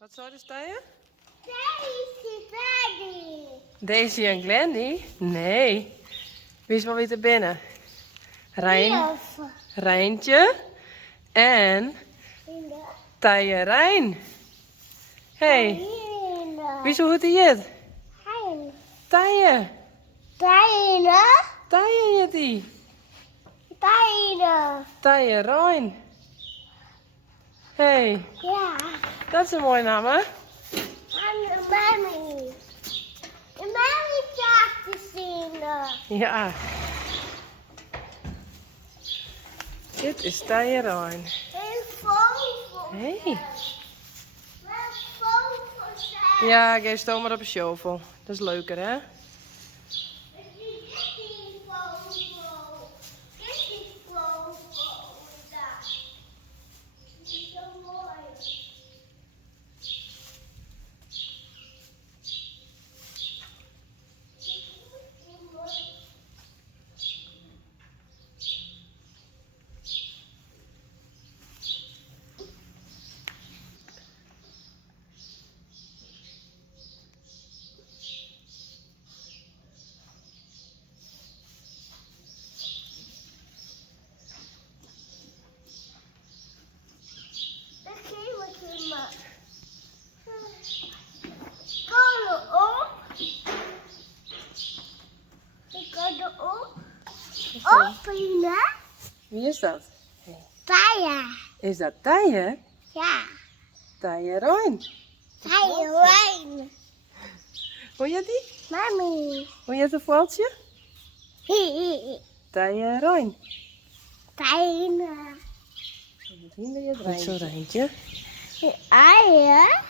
Wat zou er staan? Daisy Daisy en Glendy? Nee. Wie is wel weer te binnen? Reintje en Teije Rein. Hey, wie zo goed je het? Teije. Teije je die? Teije Rein. Hey, Ja, dat is een mooie naam, hè? en de mammy. De mammy staat te zien. Ja. Dit is Teije Rein. Een vogel. Hey. Een vogel zijn. Ja, ik sto maar op een shovel. Dat is leuker, hè? Dit is die vogel. Dit is vogel. Daar. Dit is zo mooi. Openen. Wie is dat? Teije. Is dat Teije? Ja. Teije Rein. Teije Rein. Hoor je die? Mami. Hoor je het voeltje? Teije Rein. Teine. Met zo'n Reintje. Eieren.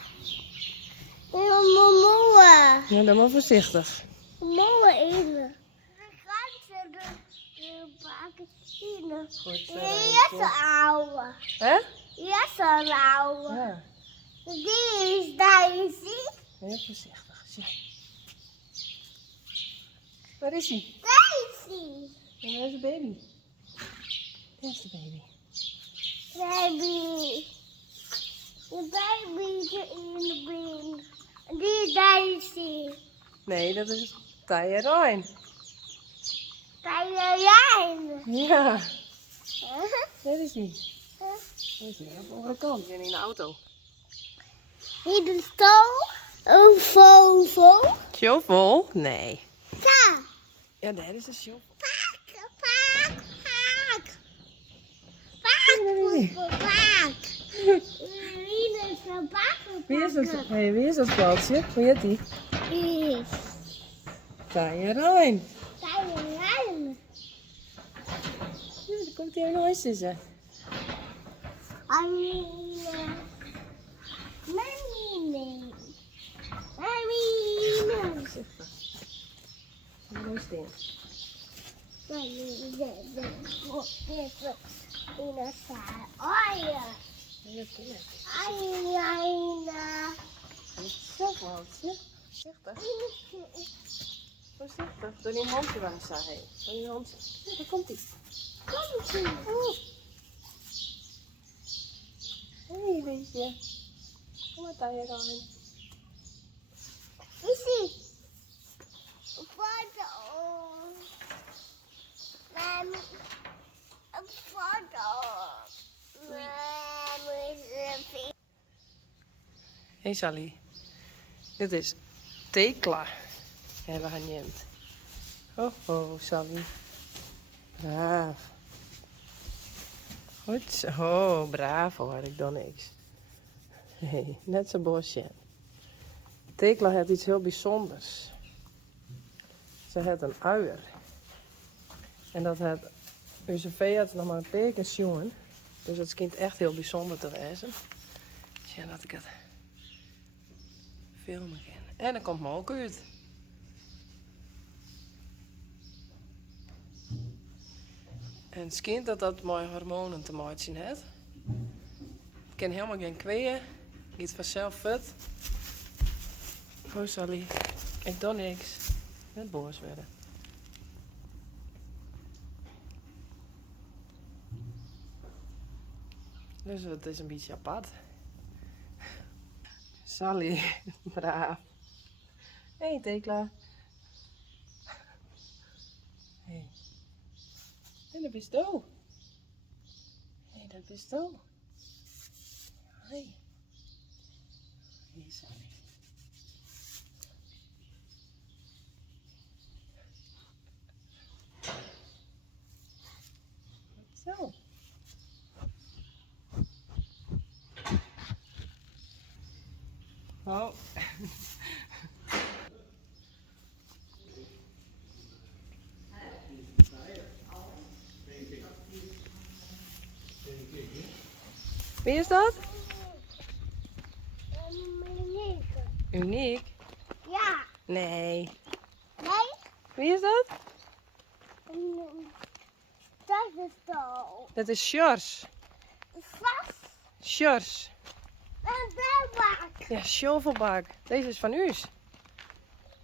Moe. Ja, dan maar voorzichtig. Moe in. Dan gaan ze de bakken zien. Goed zo, Die is Reintje. oude. Hè? Die is een oude. Ja. Die is Daisy. Heel voorzichtig. Zo. Waar is hij? Daisy. En waar is de baby? Daar is de baby. Baby. De baby is in de bin. Die is Daisy. Nee, dat is Teije Rein. Teije Rein. Ja, daar is hij. Daar is hij, op de andere kant, in een auto. Hier de stoel. Een vogel. Shovel? Nee. Ja. Ja, daar is een shovel. Paak. Wie is een bakken? Wie is dat? Hey, wie is dat plaatsje? Hoe heet die? Is Teije Rein. Teije Rein. Ja, daar komt hij nog eens tussen. Amine. Mamine. Mamine. Voorzichtig. Mooi steen. Ja, kom maar. Zo, plaatsje. Voorzichtig. Voorzichtig. Doe die handje waar ze heen. Doe die handje. Ja, daar komt hij. Hé, weetje. Kom maar, Teije Rein. Is ie? Een foto. Mami. Een foto. Mami. Hé Sally, dit is Tekla. Hebben we genoemd. Oh, Sally. Braaf. Goed zo. Oh, braaf hoor, ik doe niks. Nee, net zo bosje. Tekla heeft iets heel bijzonders. Ze heeft een uier. En dat heeft onze vee had nog maar een paar keer jongen. Dus dat schijnt echt heel bijzonder te wezen. Zie dat ik het filmen kan. En dan komt me ook uit. En het schijnt dat dat mooie hormonen te maken heeft. Ik ken helemaal geen kweeën. Gaat vanzelf vet. Oh Sally, ik doe niks. Net boos werden. Dus het is een beetje apart. Sally, braaf. Hé, Tekla. Hé. En dat is Do. Hé, dat is Do. Hé. Hé, Sally. Zo. Oh. Wie is dat? Uniek. Uniek? Ja. Nee. Nee? Wie is dat? Dat is zo. Dat is Sjors. Vast. Sjors. En daar bak. Ja, shovelbak. Deze is van u.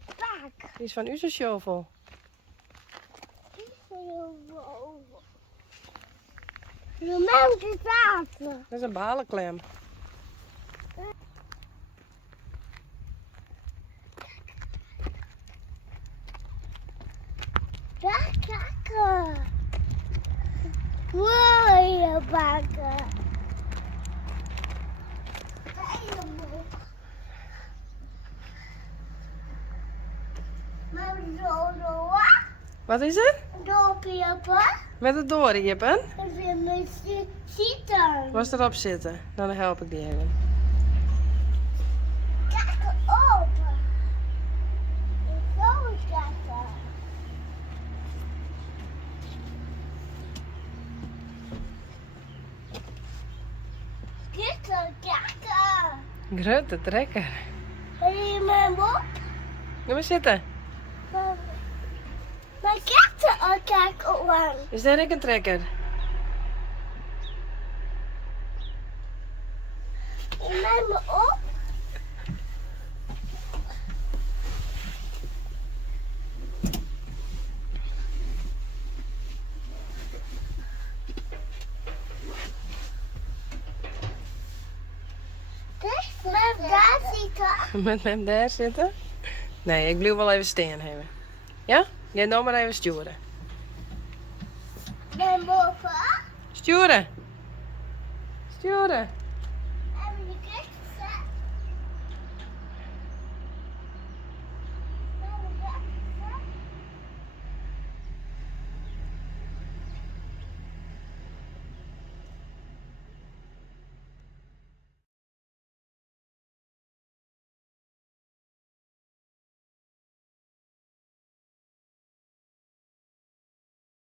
Bak. Die is van u, een shovel. De melk is water. Dat is een balenklem. Daar kakken. Mooie bakken. Helemaal. Maar zo. Wat is het? Doorpiepen. Met het doorrippen. En weer met zitten. Was erop zitten? Nou, dan help ik die even. Kijk open. Zo kijken. Kijk, kijken. Grote trekker. Wil je mijn boek? Ga maar zitten. Maar kijk er kijk op aan. Is dat ik een trekker? Neem me op. Met daar zitten. Met hem daar zitten? Nee, ik blijf wel even staan hebben. Ja? Jij nou maar even sturen. Mijn boven. Sturen! Sturen!